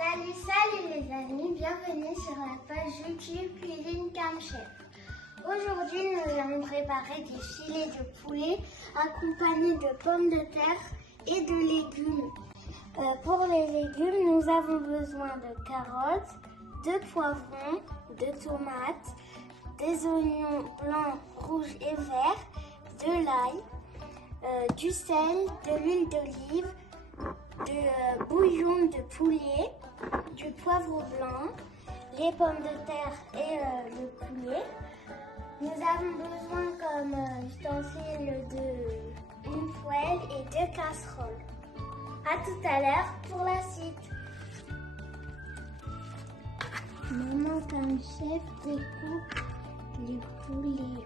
Salut, salut les amis, bienvenue sur la page YouTube Cuisine Comme Chef. Aujourd'hui, nous allons préparer des filets de poulet accompagnés de pommes de terre et de légumes. Pour les légumes, nous avons besoin de carottes, de poivrons, de tomates, des oignons blancs, rouges et verts, de l'ail, du sel, de l'huile d'olive, de bouillon de poulet, du poivre blanc, les pommes de terre et le poulet. Nous avons besoin comme ustensiles d'une poêle et 2 casseroles. A tout à l'heure pour la suite. Maman comme chef découpe les poulets.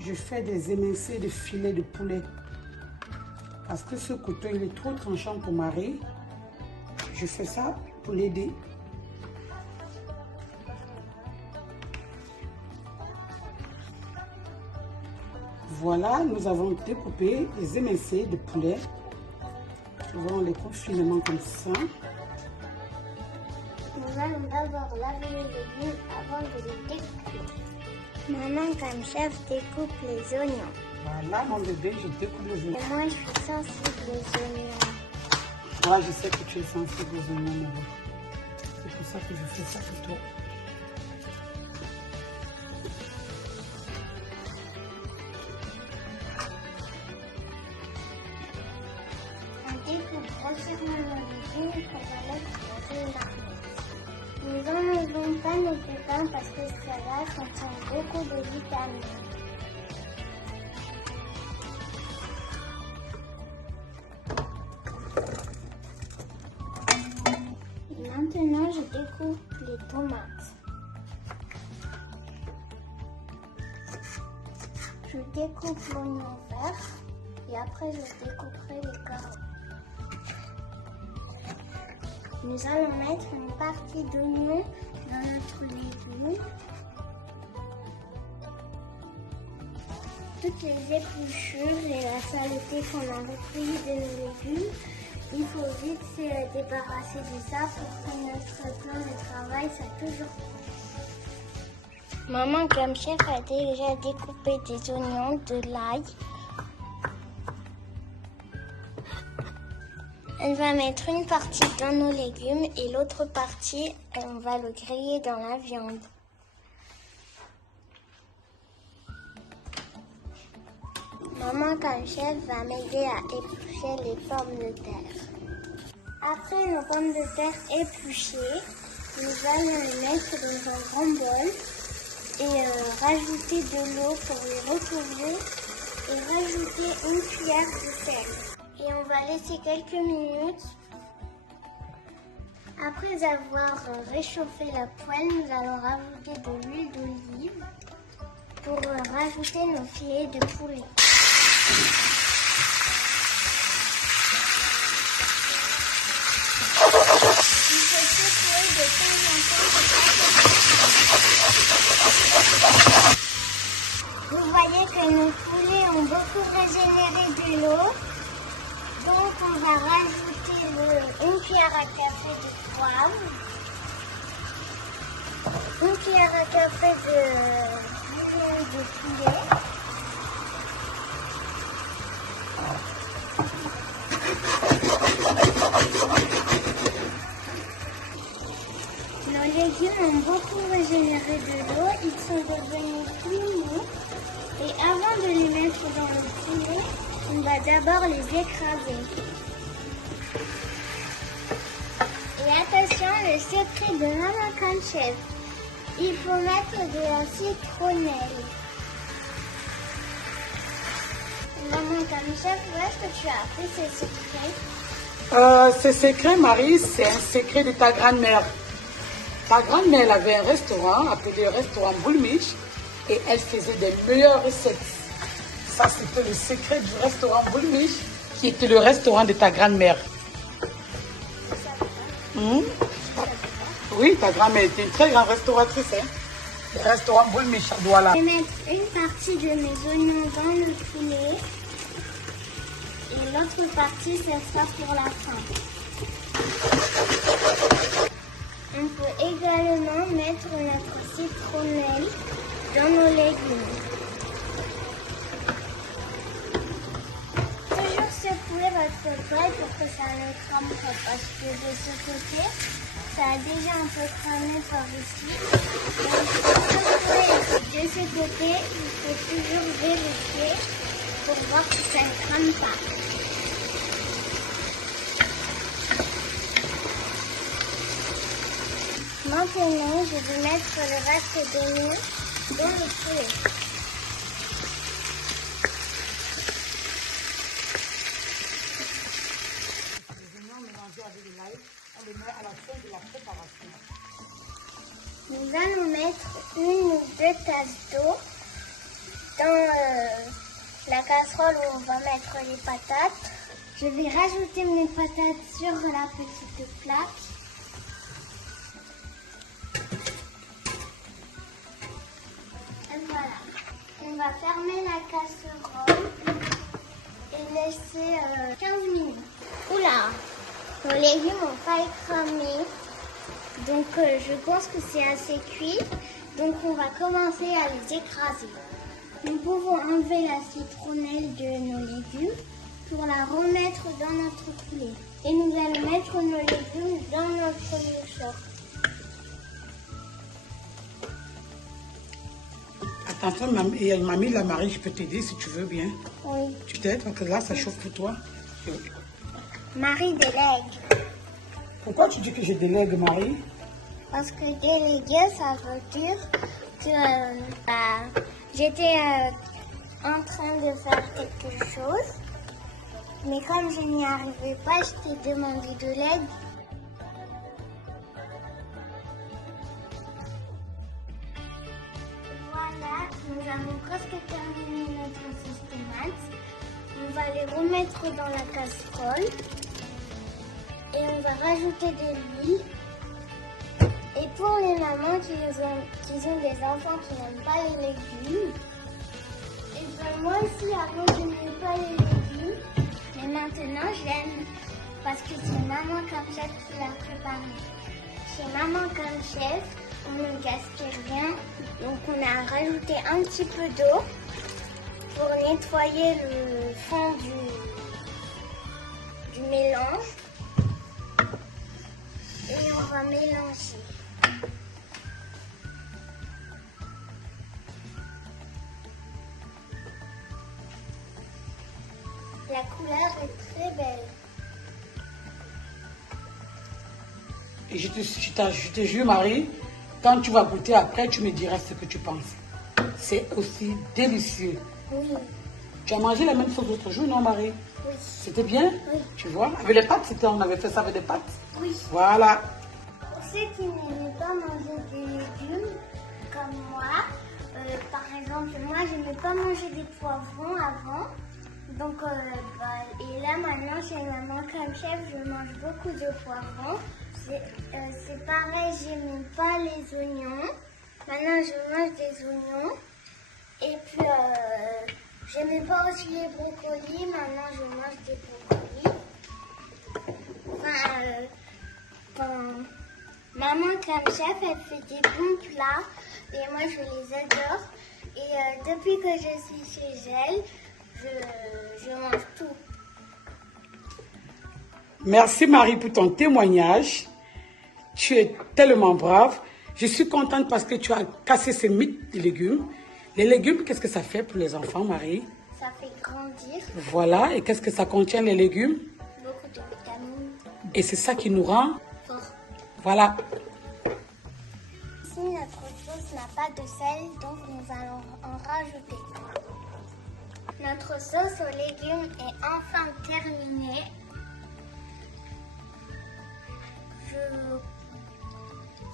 Je fais des émincés de filets de poulet. Parce que ce couteau, il est trop tranchant pour Marie. Je fais ça pour l'aider. Voilà, nous avons découpé des émincés de poulet. Nous allons les couper finement comme ça. Nous allons d'abord laver les légumes avant de les découper. Maman comme chef découpe les oignons. Voilà, mon bébé, je découpe les oignons. Et moi, je suis sensible aux oignons. Moi, je sais que tu es sensible aux oignons, mon bébé. C'est pour ça que je fais ça pour toi. On découpe grossièrement nos légumes qu'on va mettre dans une marmite. Nous n'enlevons pas nos pépins parce que cela contient beaucoup de vitamines. Maintenant, je découpe les tomates. Je découpe l'oignon vert et après je découperai les carottes. Nous allons mettre une partie d'oignon dans notre légume. Toutes les épluchures et la saleté qu'on a recueillies de nos légumes, il faut vite se débarrasser de ça pour que notre plan de travail soit toujours prêt. Maman comme chef a déjà découpé des oignons, de l'ail. Elle va mettre une partie dans nos légumes et l'autre partie, on va le griller dans la viande. Maman comme chef va m'aider à éplucher les pommes de terre. Après nos pommes de terre épluchées, nous allons les mettre dans un grand bol et rajouter de l'eau pour les recouvrir et rajouter une cuillère de sel. Et on va laisser quelques minutes. Après avoir réchauffé la poêle, nous allons rajouter de l'huile d'olive pour rajouter nos filets de poulet. Il faut secouer de temps en temps. Vous voyez que nos poulets ont beaucoup régénéré de l'eau. Donc on va rajouter une cuillère à café de poivre, une cuillère à café de bouillon de poulet. Nos légumes ont beaucoup régénéré de l'eau, ils sont devenus plus mous. Et avant de les mettre dans le poulet, on va d'abord les écraser. Et attention, le secret de Maman comme chef, il faut mettre de la citronnelle. Maman comme chef, où est-ce que tu as appris ces secrets? Ce secret, Marie, c'est un secret de ta grand-mère. Ta grand-mère avait un restaurant appelé le restaurant Boulmich et elle faisait des meilleures recettes. Ça, c'était le secret du restaurant Boulmich qui était le restaurant de ta grand-mère. Oui, ta grand-mère était une très grande restauratrice. Hein? Le restaurant Boulmich à Douala. Je vais mettre une partie de mes oignons dans le poulet et l'autre partie, ce sera pour la fin. On peut également mettre notre citronnelle dans nos légumes. Toujours secouer votre poêle pour que ça ne crame pas parce que de ce côté, ça a déjà un peu cramé par ici. Donc, de ce côté, il faut toujours vérifier pour voir que ça ne crame pas. Maintenant, je vais mettre le reste de l'eau dans le poulet. On les met à la fin de la préparation. Nous allons mettre 1 ou 2 tasses d'eau dans la casserole où on va mettre les patates. Je vais rajouter mes patates sur la petite plaque. Et voilà. On va fermer la casserole et laisser 15 minutes. Oula! Nos légumes n'ont pas écramé, donc je pense que c'est assez cuit. Donc on va commencer à les écraser. Nous pouvons enlever la citronnelle de nos légumes pour la remettre dans notre poulet. Et nous allons mettre nos légumes dans notre mouchoir. Attention, mamie, la Marie, je peux t'aider si tu veux bien. Oui. Tu t'aides parce que là, ça chauffe pour toi. Marie délègue. Pourquoi tu dis que je délègue, Marie? Parce que déléguer, ça veut dire que j'étais en train de faire quelque chose, mais comme je n'y arrivais pas, je t'ai demandé de l'aide. Voilà, nous avons presque terminé notre sauce tomate. On va les remettre dans la casserole et on va rajouter de l'huile. Et pour les mamans qui ont des enfants qui n'aiment pas les légumes, et ben moi aussi avant je n'aimais pas les légumes, mais maintenant j'aime parce que c'est Maman Comme Chef qui l'a préparé. Chez Maman Comme Chef, on ne gaspille rien, donc on a rajouté un petit peu d'eau pour nettoyer le fond du mélange et on va mélanger. La couleur est très belle. Et je te jure, Marie, quand tu vas goûter après, tu me diras ce que tu penses. C'est aussi délicieux. Oui. Tu as mangé la même chose l'autre jour, non, Marie? Oui. C'était bien? Oui. Tu vois? Avec les pâtes, on avait fait ça avec des pâtes. Oui. Voilà. Pour ceux qui n'aimaient pas manger des légumes, comme moi, par exemple, moi, je n'aimais pas manger des poivrons avant. Donc, et là, maintenant, chez Maman Comme Chef, je mange beaucoup de poivrons. C'est pareil, je n'aimais pas les oignons. Maintenant, je mange des oignons. Et puis, j'aimais pas aussi les brocolis. Maintenant, je mange des brocolis. Maman Comme Chef, elle fait des bons plats. Et moi, je les adore. Et depuis que je suis chez elle, je mange tout. Merci, Marie, pour ton témoignage. Tu es tellement brave. Je suis contente parce que tu as cassé ces mythes des légumes. Les légumes, qu'est-ce que ça fait pour les enfants, Marie? Ça fait grandir. Voilà. Et qu'est-ce que ça contient, les légumes? Beaucoup de vitamines. Et c'est ça qui nous rend Fort. Voilà. Ici, notre sauce n'a pas de sel, donc nous allons en rajouter. Notre sauce aux légumes est enfin terminée.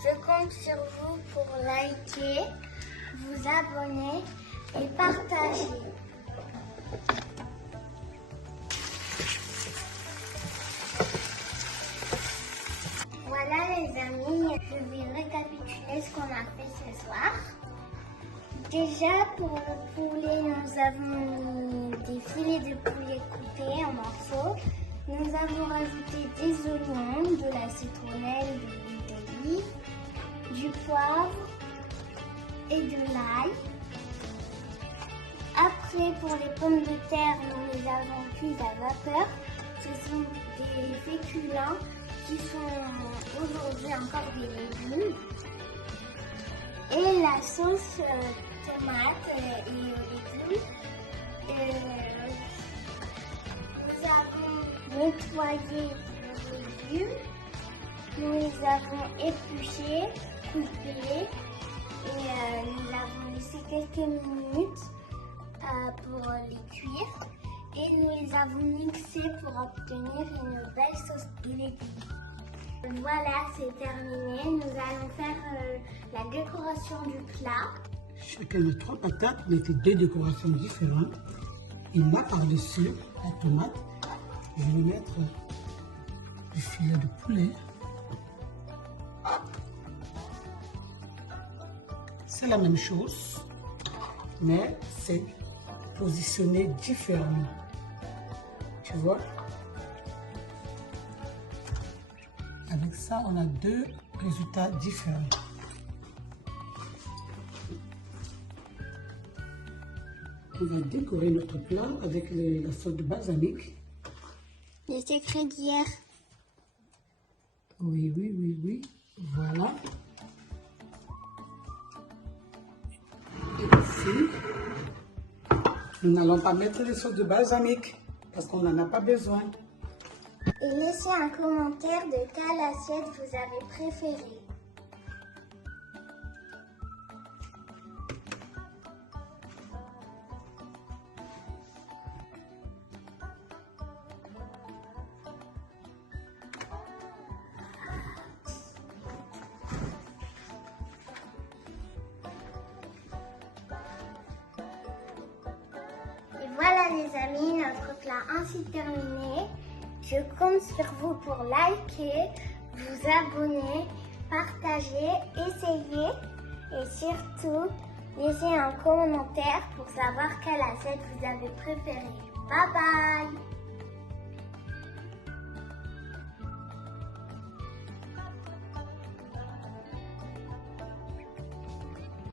Je compte sur vous pour liker, vous abonner et partager. Voilà les amis, je vais récapituler ce qu'on a fait ce soir. Déjà pour le poulet, nous avons mis des filets de poulet coupés en morceaux. Nous avons rajouté des oignons, de la citronnelle, de l'huile l'huile, du poivre et de l'ail. Après, pour les pommes de terre, nous les avons cuites à vapeur. Ce sont des féculents qui sont aujourd'hui encore des légumes. Et la sauce tomate et légumes. Nous avons nettoyé nos légumes. Nous les avons épluchés, coupés. Et nous avons laissé quelques minutes pour les cuire. Et nous les avons mixés pour obtenir une belle sauce de légumes. Voilà, c'est terminé. Nous allons faire la décoration du plat. Chacun de 3 patates, mettez 2 décorations différentes. Et là, par-dessus la tomate, je vais mettre du filet de poulet. C'est la même chose, mais c'est positionné différemment. Tu vois? Avec ça, on a 2 résultats différents. On va décorer notre plat avec la sauce de balsamique. Les secrets d'hier. Oui, oui, oui, oui. Voilà. Et ici, nous n'allons pas mettre les sauces de balsamique parce qu'on n'en a pas besoin. Et laissez un commentaire de quelle assiette vous avez préférée. Et voilà les amis, notre plat ainsi terminé. Je compte sur vous pour liker, vous abonner, partager, essayer et surtout laisser un commentaire pour savoir quelle assiette vous avez préférée. Bye bye!